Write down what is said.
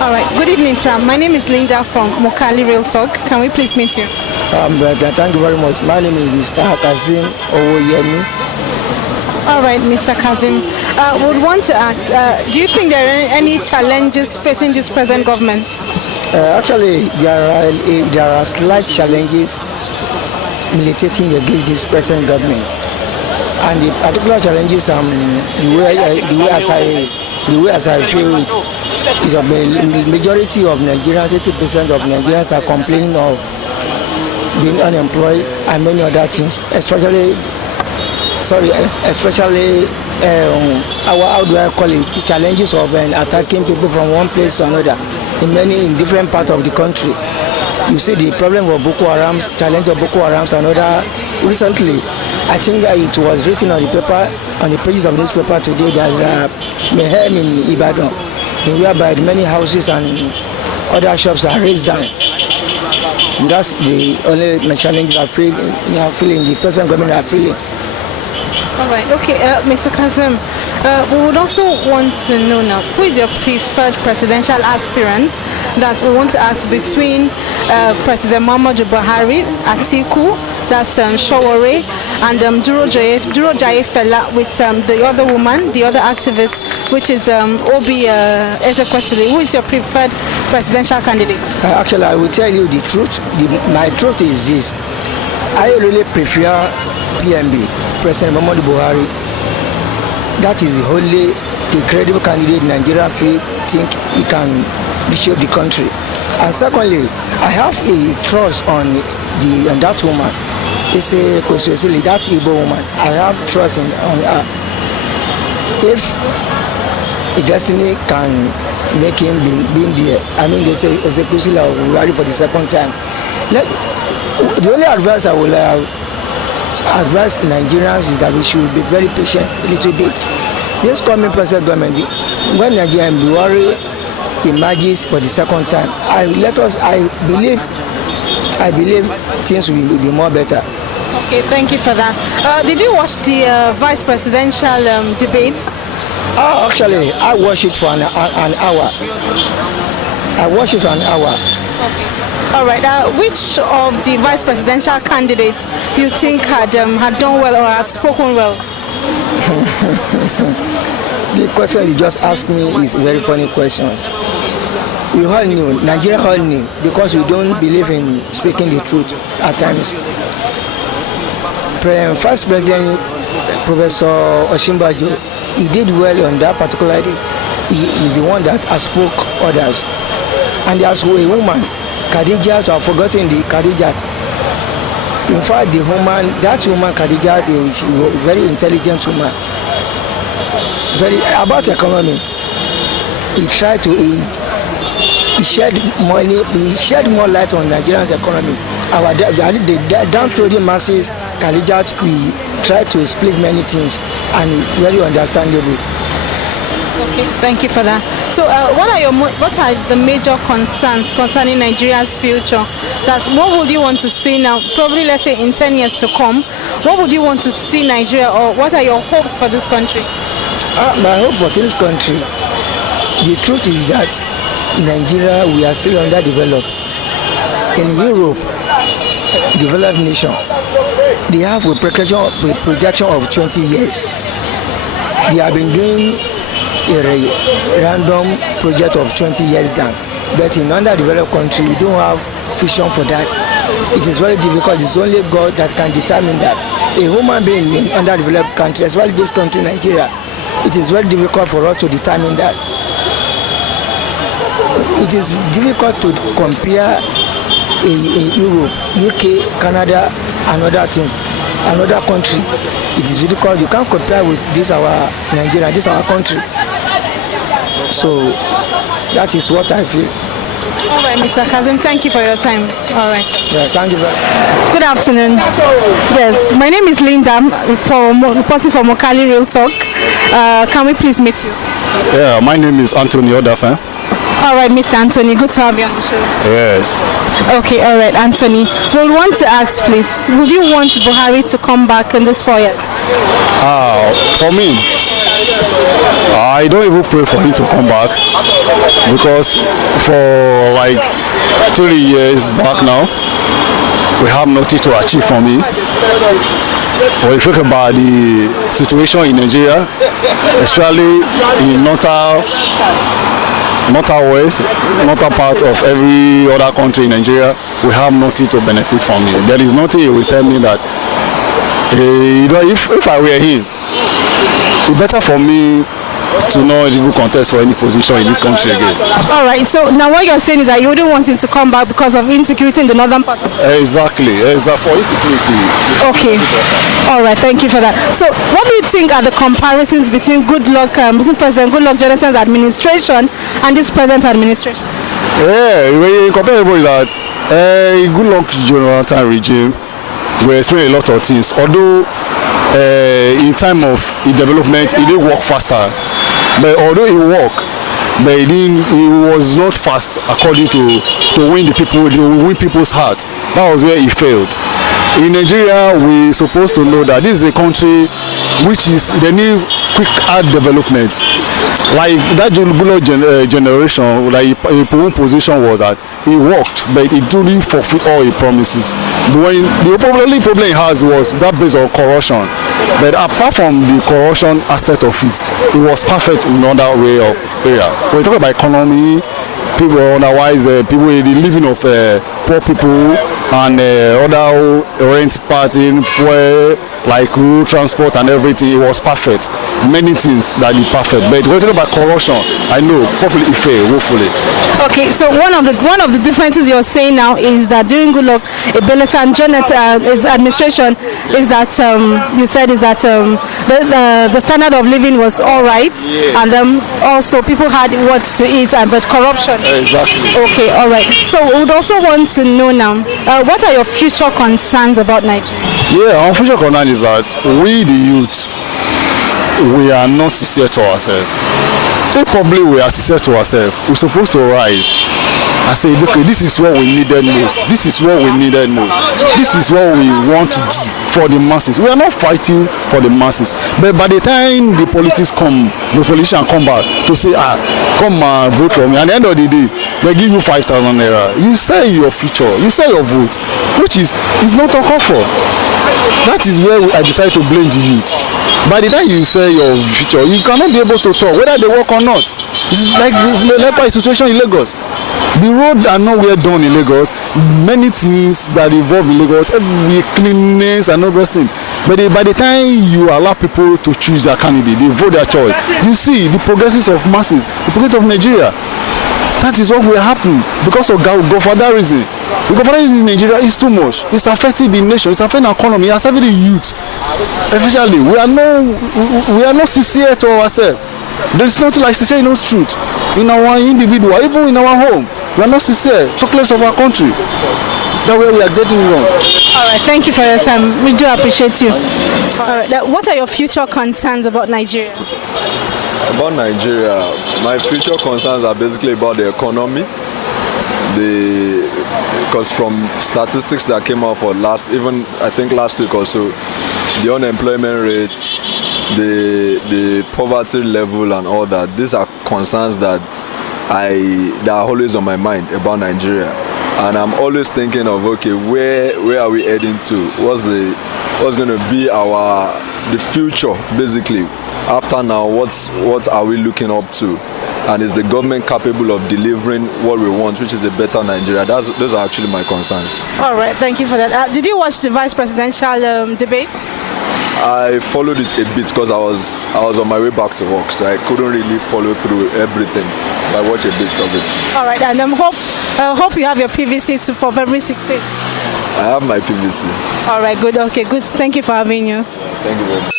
All right. Good evening, sir. My name is Linda from Mo Cali Real Talk. Can we please meet you? Thank you very much. My name is Mr. Kazim Owoyemi. All right, Mr. Kazim. Would want to ask, do you think there are any challenges facing this present government? Actually, there are slight challenges militating against this present government, and the particular challenges, the way as I feel it, is a majority of Nigerians, 80% of Nigerians are complaining of being unemployed and many other things, especially how do I call it, the challenges of attacking people from one place to another in different parts of the country. You see the problem of Boko Haram, challenge of Boko Haram and other. Recently, I think it was written on the paper, on the pages of this paper today, that mayhem in Ibadan, whereby many houses and other shops are razed down. That's the only challenges I feel, the present government are feeling. All right. Okay, Mr. Kazim, we would also want to know now, who is your preferred presidential aspirant that we want to ask between President Muhammadu Buhari, Atiku, that's Showore, and Duro Jaye Fela with the other woman, the other activist, which is Obi Ezekwesili. Who is your preferred presidential candidate? Actually, I will tell you the truth. My truth is this. I really prefer PMB, President Muhammadu Buhari. That is the only credible candidate Nigeria think he can reshape the country. And secondly, I have a trust on that woman. It's a Kwesili, that's Igbo woman. I have trust on her. If a destiny can make him be there, I mean, they say it's a Kwesili will rally for the second time. The only advice I will advise Nigerians is that we should be very patient a little bit. This coming present government, when Nigeria Buhari emerges for the second time, I believe things will be more better. Okay, thank you for that. Did you watch the vice presidential debate? Actually, I watched it for an hour. Okay. All right. Which of the vice presidential candidates you think had done well or had spoken well? The question you just asked me is very funny questions. We all knew, Nigeria all knew, because we don't believe in speaking the truth at times. First President Professor Osinbajo, he did well on that particular day. He is the one that has spoke others. And there's a woman, Khadijat, I've forgotten the Khadijat. In fact, that woman Khadijat, is a very intelligent woman. About economy, he tried to he shed more light on Nigeria's economy. The downtrodden masses, Khadijat, we try to split many things and very understandable. Okay, thank you for that. So, what are the major concerns concerning Nigeria's future? What would you want to see now? Probably, let's say, in 10 years to come. What would you want to see Nigeria, or what are your hopes for this country? My hope for this country, the truth is that in Nigeria we are still underdeveloped. In Europe, developed nation, they have a projection of 20 years. They have been doing a random project of 20 years down. But in underdeveloped country, we don't have vision for that. It is very difficult. It's only God that can determine that. A human being in underdeveloped country, as well as this country, Nigeria, it is very difficult for us to determine that. It is difficult to compare in Europe, UK, Canada, and other things, another country. It is difficult. You can't compare with this our Nigeria, this our country. So that is what I feel. All right, Mr. Kazim, thank you for your time. All right. Yeah, thank you very much. Good afternoon. Yes, my name is Linda, reporting for Mo Cali Real Talk. Can we please meet you? Yeah, my name is Anthony Odafen. All right, Mr. Anthony, good to have you on the show. Yes. Okay, all right, Anthony. We want to ask, please, would you want Buhari to come back in this 4 years? For me, I don't even pray for him to come back because for like 3 years back now, we have nothing to achieve for me. When you talk about the situation in Nigeria, especially in northern part of every other country in Nigeria, we have nothing to benefit from it. There is nothing he will tell me that if I were him, it's better for me to not even contest for any position in this country again. All right, so now what you're saying is that you wouldn't want him to come back because of insecurity in the northern part of Exactly, for insecurity. Okay, all right, thank you for that. So what do you think are the comparisons between between President Goodluck Jonathan's administration and this present administration? Yeah, when you compare it, that Goodluck Jonathan regime will explain a lot of things, although in time of development it didn't work faster, but although it worked, but it was not fast according to win people's heart. That was where it failed. In Nigeria, we supposed to know that this is a country which is the new quick hard development. Like that Goodluck generation, like a position was that it worked, but it didn't fulfill all its promises. The only problem it has was that based on corruption. But apart from the corruption aspect of it, it was perfect in another way of area. When we talk about economy, people otherwise people the living of poor people and other rent parting, fuel, like road transport and everything, it was perfect. Many things that is perfect. But when we talk about corruption, I know probably it failed, woefully. Okay, so one of the differences you're saying now is that during Goodluck Jonathan's administration is that you said is that the standard of living was all right, yes. And then also people had what to eat, but corruption. Exactly. Okay, all right. So we would also want to know now, what are your future concerns about Nigeria? Yeah, our future concern is that we the youth, we are not sincere to ourselves. If probably we are sincere to ourselves, we're supposed to rise and say, okay, this is what we needed most. This is what we needed most. This is what we want to do for the masses. We are not fighting for the masses. But by the time the politicians come back to say, come and vote for me. At the end of the day, they give you 5,000 naira. You say your future, you say your vote, which is not uncalled for. That is where I decide to blame the youth. By the time you say your future, you cannot be able to talk whether they work or not. This is like this leper situation in Lagos. The road are nowhere done in Lagos. Many things that involve in Lagos, every cleanliness and everything. But by the time you allow people to choose their candidate, they vote their choice. You see the progresses of masses, the progress of Nigeria. That is what will happen because of godfatherism. The godfatherism in Nigeria is too much. It's affecting the nation. It's affecting our economy. It's affecting the youth. Especially, we are not sincere to ourselves. There is nothing like sincere in our truth. In our individual, even in our home, we are not sincere. Talk less of our country. That's where we are getting wrong. All right. Thank you for your time. We do appreciate you. All right. What are your future concerns about Nigeria? About Nigeria, my future concerns are basically about the economy. Because from statistics that came out for last week or so, the unemployment rate, the poverty level and all that, these are concerns that are always on my mind about Nigeria. And I'm always thinking of, okay, where are we heading to? What's going to be the future, basically? After now, what are we looking up to? And is the government capable of delivering what we want, which is a better Nigeria? Those are actually my concerns. All right, thank you for that. Did you watch the vice presidential debate? I followed it a bit because I was on my way back to work, so I couldn't really follow through everything. But I watched a bit of it. All right, and hope you have your PVC for February 16th. I have my PVC. All right, good. Okay, good. Thank you for having you. Thank you very much.